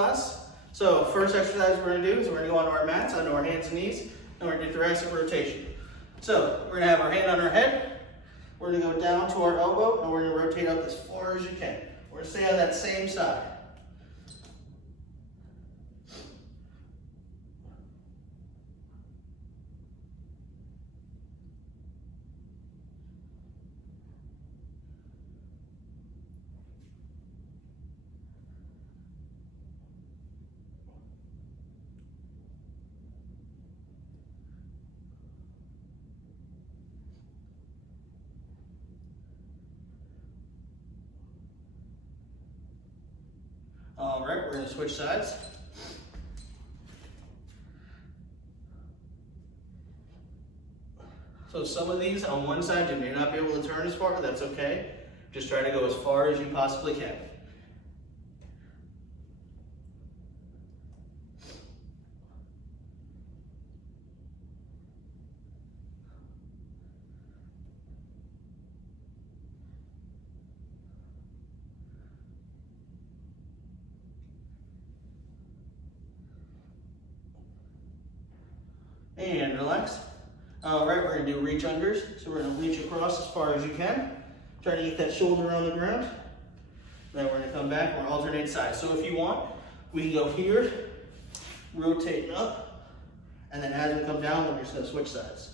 class. So first exercise we're going to do is we're going to go onto our mats, onto our hands and knees, and we're going to do thoracic rotation. So we're going to have our hand on our head, we're going to go down to our elbow, and we're going to rotate up as far as you can. We're going to stay on that same side. All right, we're going to switch sides. So some of these on one side you may not be able to turn as far, that's okay. Just try to go as far as you possibly can. And relax. All right, we're going to do reach unders. So we're going to reach across as far as you can. Try to get that shoulder on the ground. Then we're going to come back, we're alternate sides. So if you want, we can go here, rotate up, and then as we come down, we're just going to switch sides.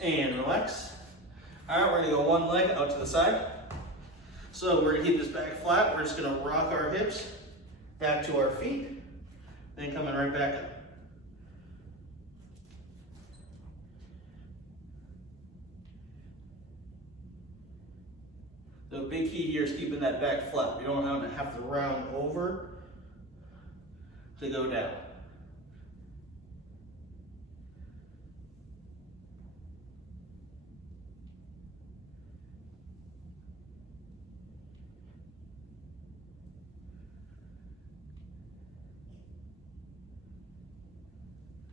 And relax. All right, we're going to go one leg out to the side. So we're going to keep this back flat. We're just going to rock our hips back to our feet, then coming right back up. The big key here is keeping that back flat. We don't have to round over to go down.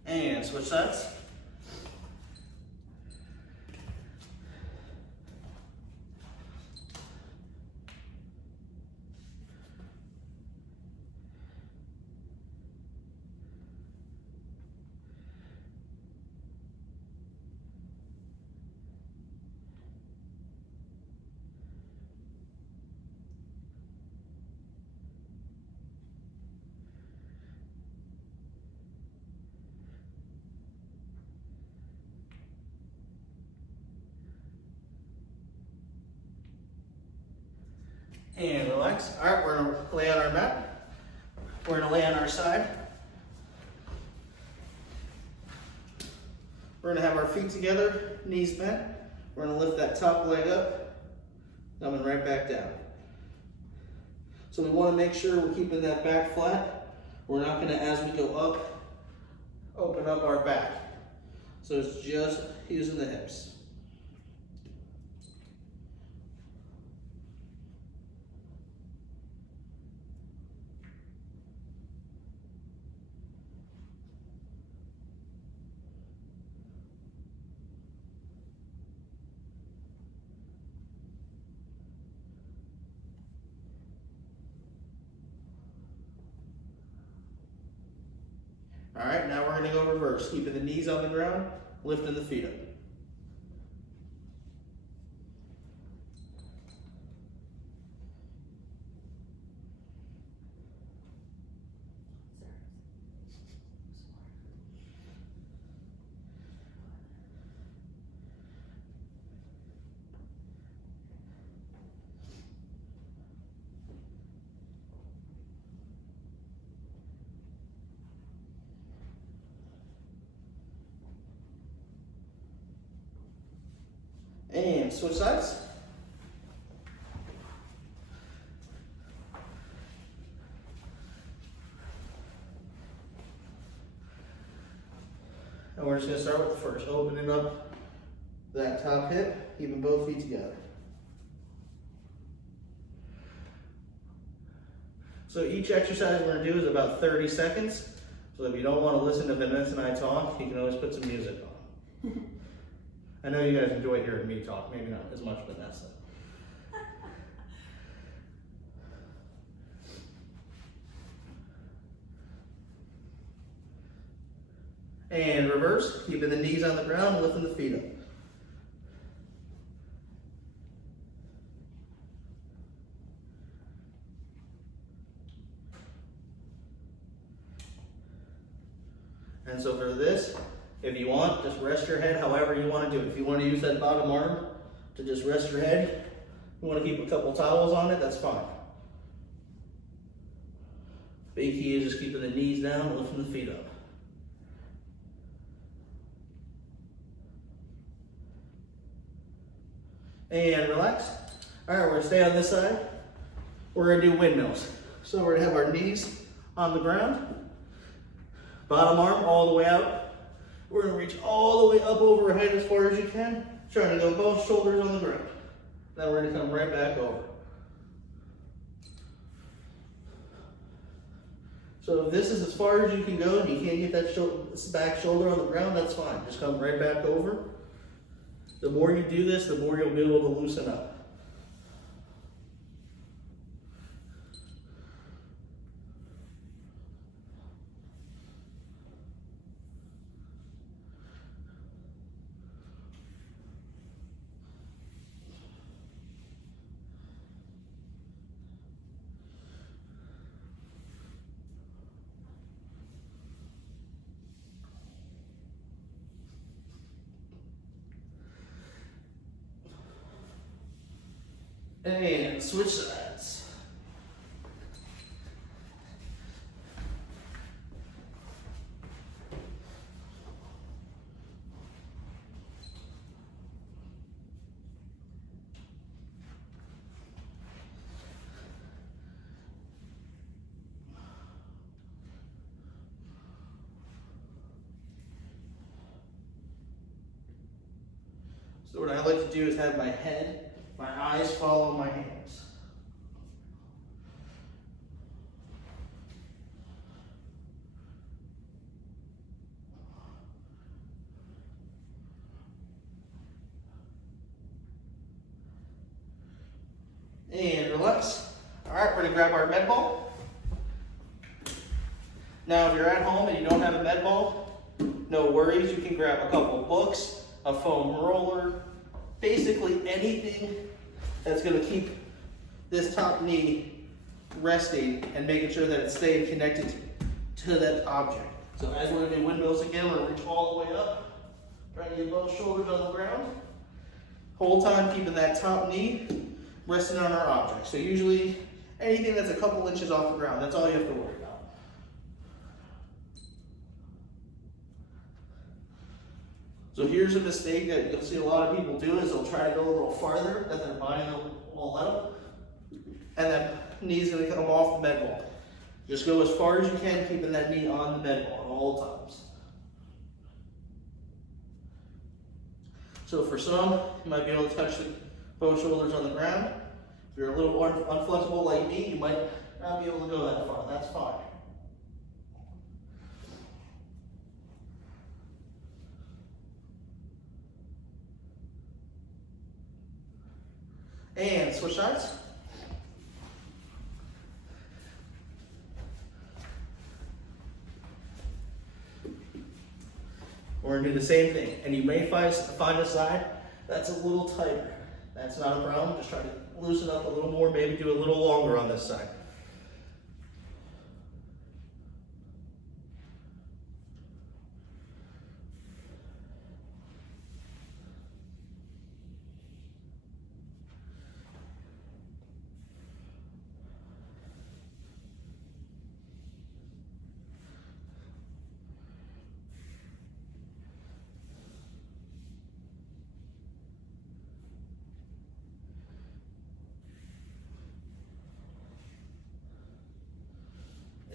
And switch sides. And relax. All right, we're gonna lay on our mat. We're gonna lay on our side. We're gonna have our feet together, knees bent. We're gonna lift that top leg up, coming right back down. So we wanna make sure we're keeping that back flat. We're not gonna, as we go up, open up our back. So it's just using the hips. All right, now we're going to go reverse, keeping the knees on the ground, lifting the feet up. And switch sides. And we're just going to start with the first, opening up that top hip, keeping both feet together. So each exercise we're going to do is about 30 seconds. So if you don't want to listen to Vanessa and I talk, you can always put some music on. I know you guys enjoy hearing me talk, maybe not as much Vanessa. And reverse, keeping the knees on the ground and lifting the feet up. And so for this, if you want, just rest your head however you want to do it. If you want to use that bottom arm to just rest your head, you want to keep a couple towels on it, that's fine. Big key is just keeping the knees down and lifting the feet up. And relax. All right, we're going to stay on this side. We're going to do windmills. So we're going to have our knees on the ground. Bottom arm all the way out. We're going to reach all the way up overhead as far as you can. Trying to go both shoulders on the ground. Then we're going to come right back over. So if this is as far as you can go and you can't get that back shoulder on the ground, that's fine. Just come right back over. The more you do this, the more you'll be able to loosen up. And switch sides. So what I like to do is have my head, my eyes follow my hands. And relax. All right, we're gonna grab our med ball. Now, if you're at home and you don't have a med ball, no worries. You can grab a couple books, a foam roller, basically anything that's going to keep this top knee resting and making sure that it's staying connected to that object. So as we're going to do windmills again, we're going to reach all the way up, trying to get both shoulders on the ground. Whole time keeping that top knee resting on our object. So usually anything that's a couple inches off the ground, that's all you have to worry about. So here's a mistake that you'll see a lot of people do is they'll try to go a little farther than their body will let them. And that knee's gonna come off the med ball. Just go as far as you can, keeping that knee on the med ball at all times. So for some, you might be able to touch both shoulders on the ground. If you're a little unflexible like me, you might not be able to go that far. That's fine. And switch sides. We're going to do the same thing. And you may find a side that's a little tighter. That's not a problem. Just try to loosen up a little more, maybe do a little longer on this side.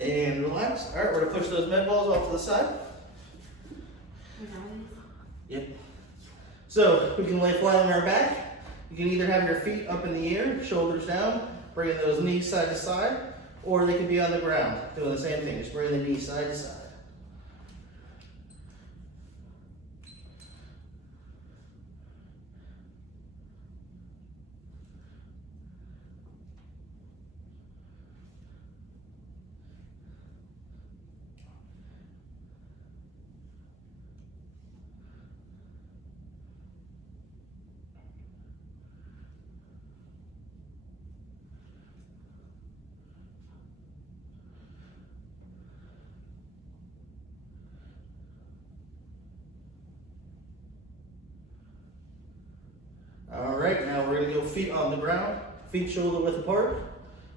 And relax. All right, we're gonna push those med balls off to the side. Yep. So we can lay flat on our back. You can either have your feet up in the air, shoulders down, bringing those knees side to side, or they can be on the ground, doing the same thing, just bringing the knees side to side. All right, now we're gonna go feet on the ground, feet shoulder width apart.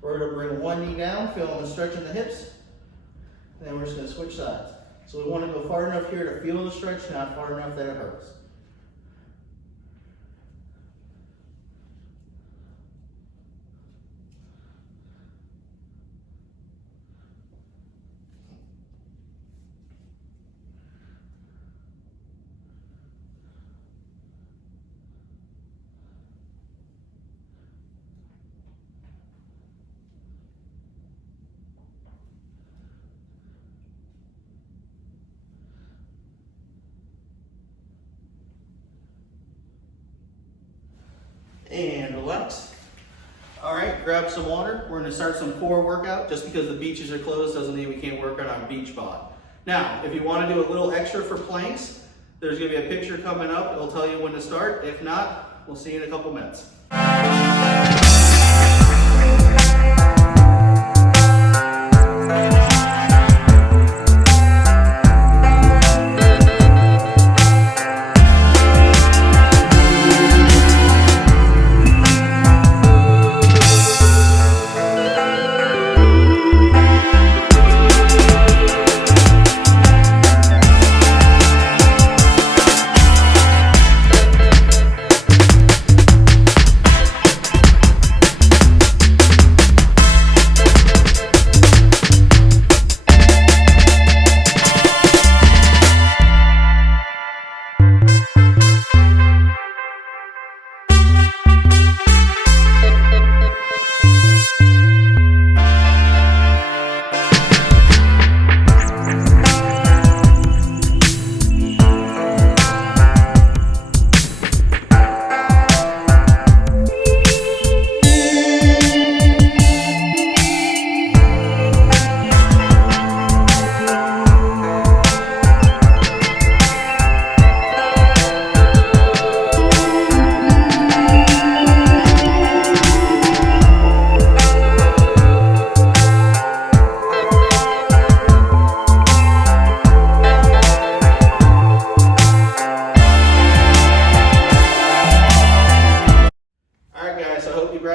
We're gonna bring one knee down, feeling the stretch in the hips. And then we're just gonna switch sides. So we wanna go far enough here to feel the stretch, not far enough that it hurts. And relax. All right, grab some water. We're gonna start some core workout. Just because the beaches are closed doesn't mean we can't work out on beach bod. Now, if you wanna do a little extra for planks, there's gonna be a picture coming up. It'll tell you when to start. If not, we'll see you in a couple minutes.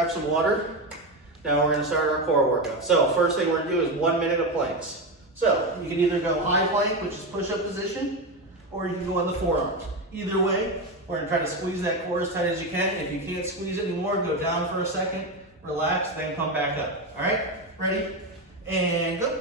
Some water. Now we're going to start our core workout. So first thing we're going to do is 1 minute of planks. So you can either go high plank, which is push-up position, or you can go on the forearms. Either way, we're going to try to squeeze that core as tight as you can. If you can't squeeze anymore, go down for a second, relax, then come back up. All right, ready? And go.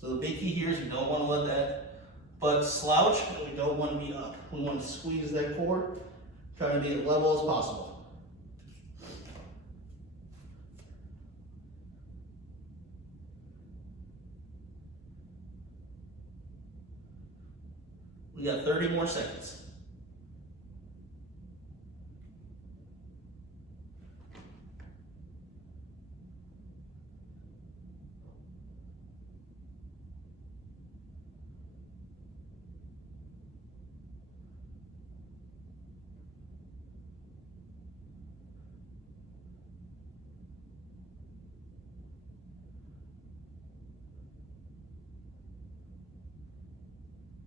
So the big key here is we don't want to let that butt slouch, and we don't want to be up. We want to squeeze that core, try to be as level as possible. We got 30 more seconds.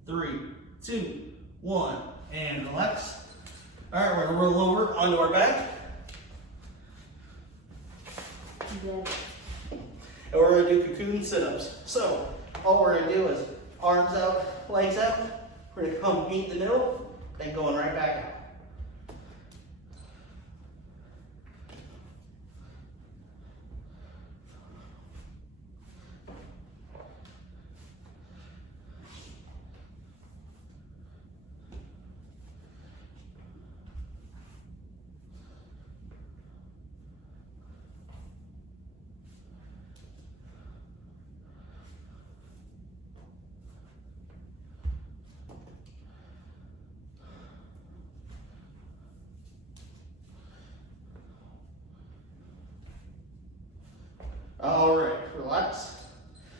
Three, two, one, and relax. All right, we're gonna roll over onto our back. And we're gonna do cocoon sit-ups. So all we're gonna do is arms out, legs out. We're gonna come meet in the middle, then going right back out. All right, relax.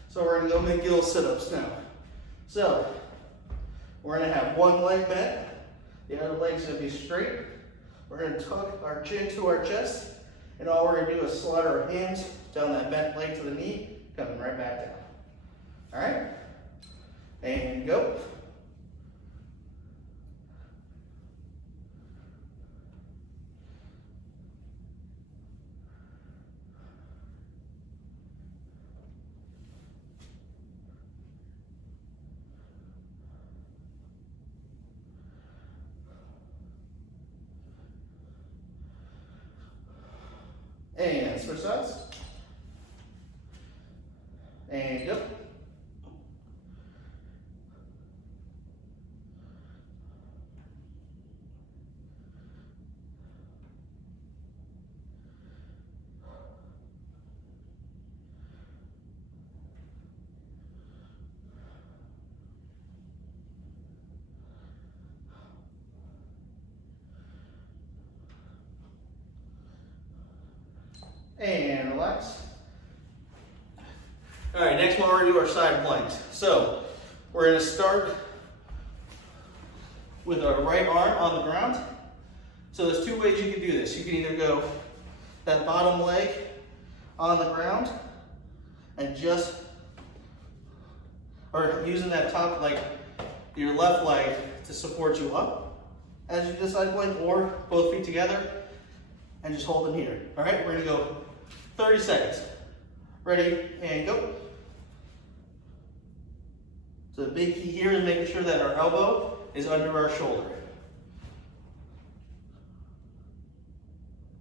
So we're gonna go make little sit-ups now. So we're gonna have one leg bent, the other leg's gonna be straight. We're gonna tuck our chin to our chest, and all we're gonna do is slide our hands down that bent leg to the knee, coming right back down. All right, and go. And switch sides. And go. And relax. All right, next one we're gonna do our side planks. So we're gonna start with our right arm on the ground. So there's two ways you can do this. You can either go that bottom leg on the ground and or using that top leg, your left leg to support you up as you do the side plank, or both feet together and just hold them here. All right, we're gonna go 30 seconds. Ready, and go. So the big key here is making sure that our elbow is under our shoulder.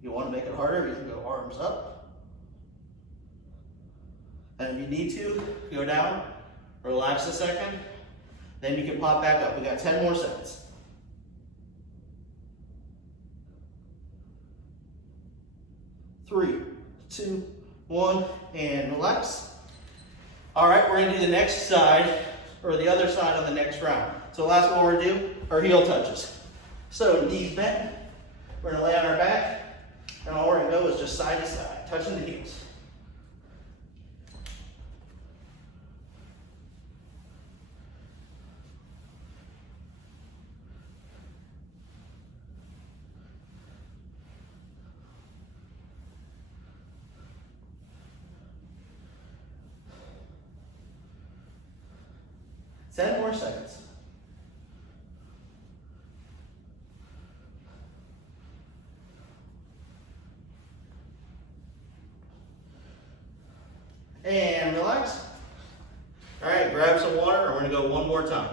You want to make it harder, you can go arms up. And if you need to, go down, relax a second, then you can pop back up. We got 10 more seconds. 3, 2, 1, and relax. All right, we're gonna do the next side, or the other side on the next round. So last one we're gonna do are heel touches. So knees bent, we're gonna lay on our back, and all we're gonna go is just side to side, touching the heels. Ten more seconds. And relax. All right, grab some water, and we're gonna go one more time.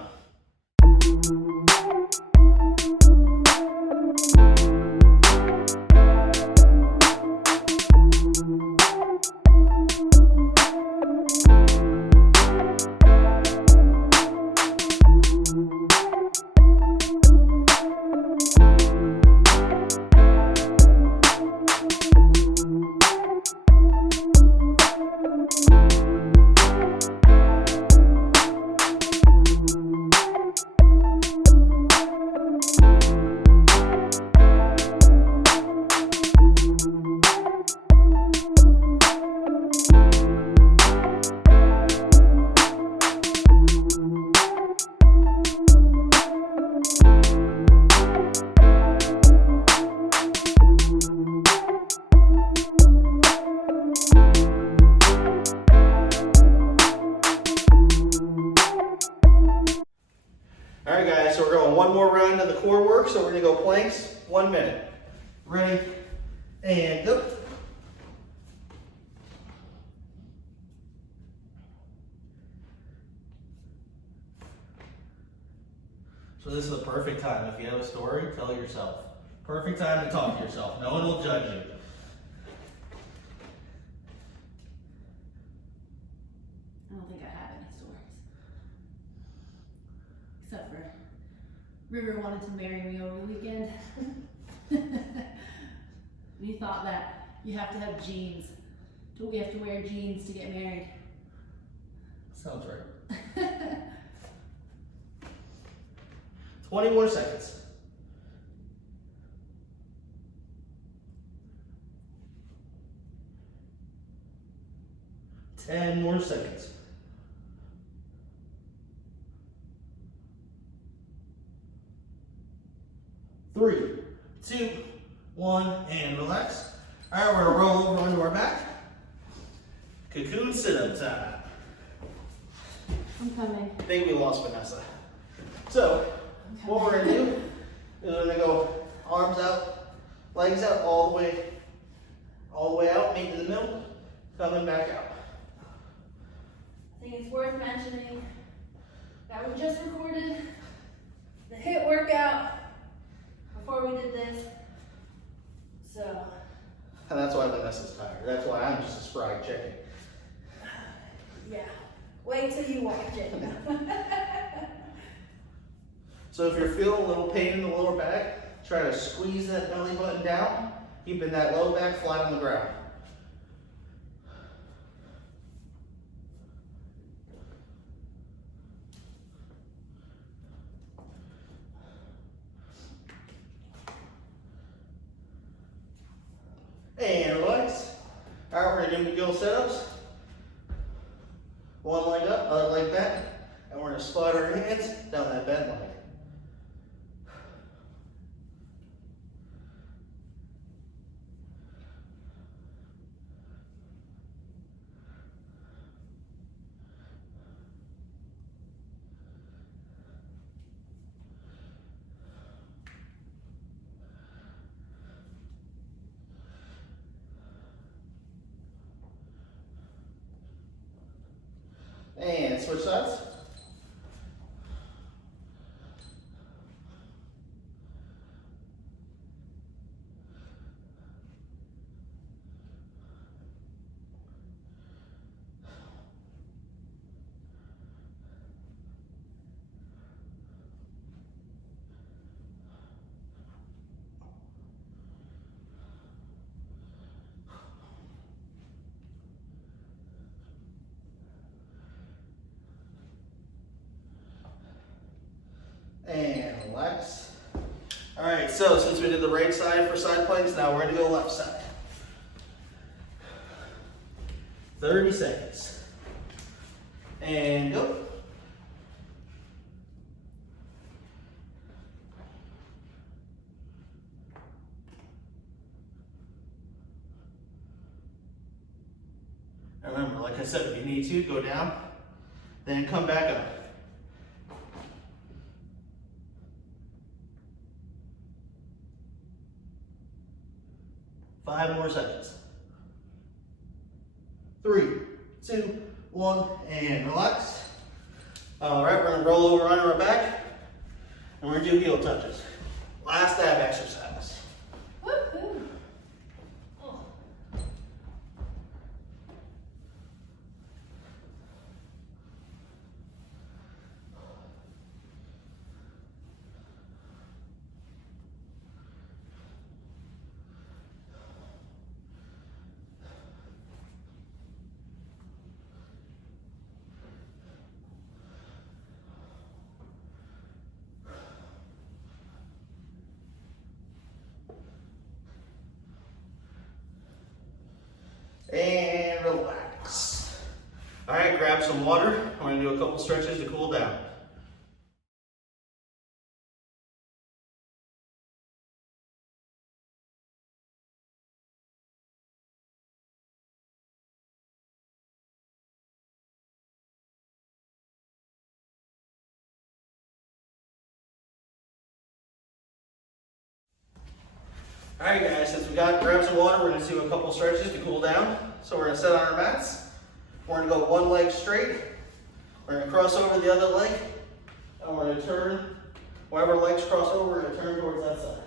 All right, guys, so we're going one more round of the core work. So we're gonna go planks, 1 minute. Ready, and go. So this is the perfect time. If you have a story, tell yourself. Perfect time to talk to yourself. No one will judge you. I don't think I have any stories. Except for River wanted to marry me over the weekend. We thought that you have to have jeans. We have to wear jeans to get married. Sounds right. 20 more seconds. Ten more seconds. 3, 2, 1, and relax. All right, we're gonna roll over onto our back. Cocoon sit-up time. I'm coming. I think we lost Vanessa. So, what we're gonna do is we're gonna go arms out, legs out, all the way out, meet in the middle, coming back out. I think it's worth mentioning that we just recorded the HIIT workout before we did this. So. And that's why Vanessa's tired. That's why I'm just a spry chicken. Yeah. Wait till you watch it. So if you're feeling a little pain in the lower back, try to squeeze that belly button down, keeping that low back flat on the ground. And relax. All right, we're gonna do McGill sit-ups. One leg up, other leg bent, and we're gonna slide our hands down that bent leg. And switch sides. And relax. All right, so since we did the right side for side planks, now we're gonna go left side. 30 seconds. And go. And remember, like I said, if you need to, go down, then come back up. Five more seconds. 3, 2, 1, and relax. All right, we're gonna roll over onto our back, and we're gonna do heel touches. Last ab exercise. Woo-hoo. Oh. And relax. All right, grab some water. We're gonna do a couple stretches to cool down. All right, guys, since we grab some water, we're gonna do a couple stretches to cool down. So we're gonna sit on our mats. We're gonna go one leg straight. We're gonna cross over the other leg, and we're gonna turn Wherever legs cross over, we're gonna turn towards that side.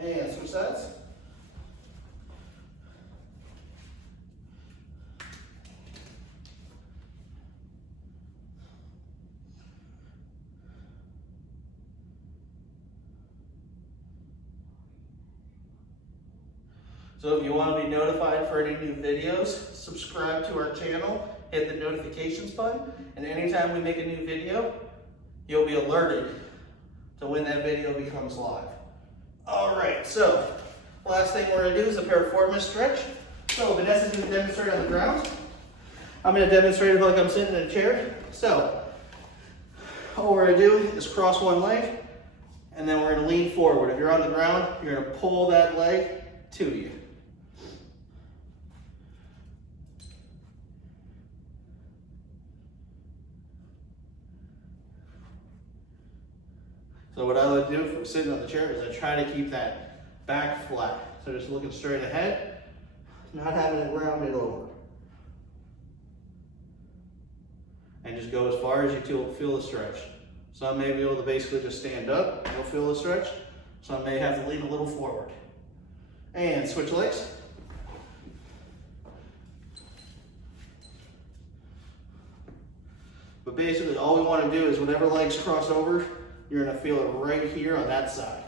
And switch sides. So if you want to be notified for any new videos, subscribe to our channel, hit the notifications button, and anytime we make a new video, you'll be alerted to when that video becomes live. All right, so last thing we're gonna do is a piriformis stretch. So Vanessa's gonna demonstrate on the ground. I'm gonna demonstrate it like I'm sitting in a chair. So all we're gonna do is cross one leg, and then we're gonna lean forward. If you're on the ground, you're gonna pull that leg to you. So what I like to do if I'm sitting on the chair is I try to keep that back flat. So just looking straight ahead, not having it rounded over. And just go as far as you feel the stretch. Some may be able to basically just stand up, you'll feel the stretch. Some may have to lean a little forward. And switch legs. But basically all we want to do is whenever legs cross over, you're going to feel it right here on that side.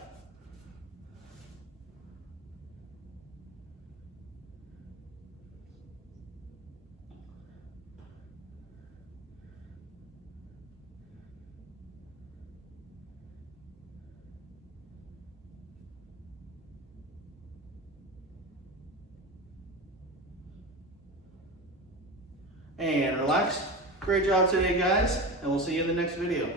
And relax. Great job today, guys, and we'll see you in the next video.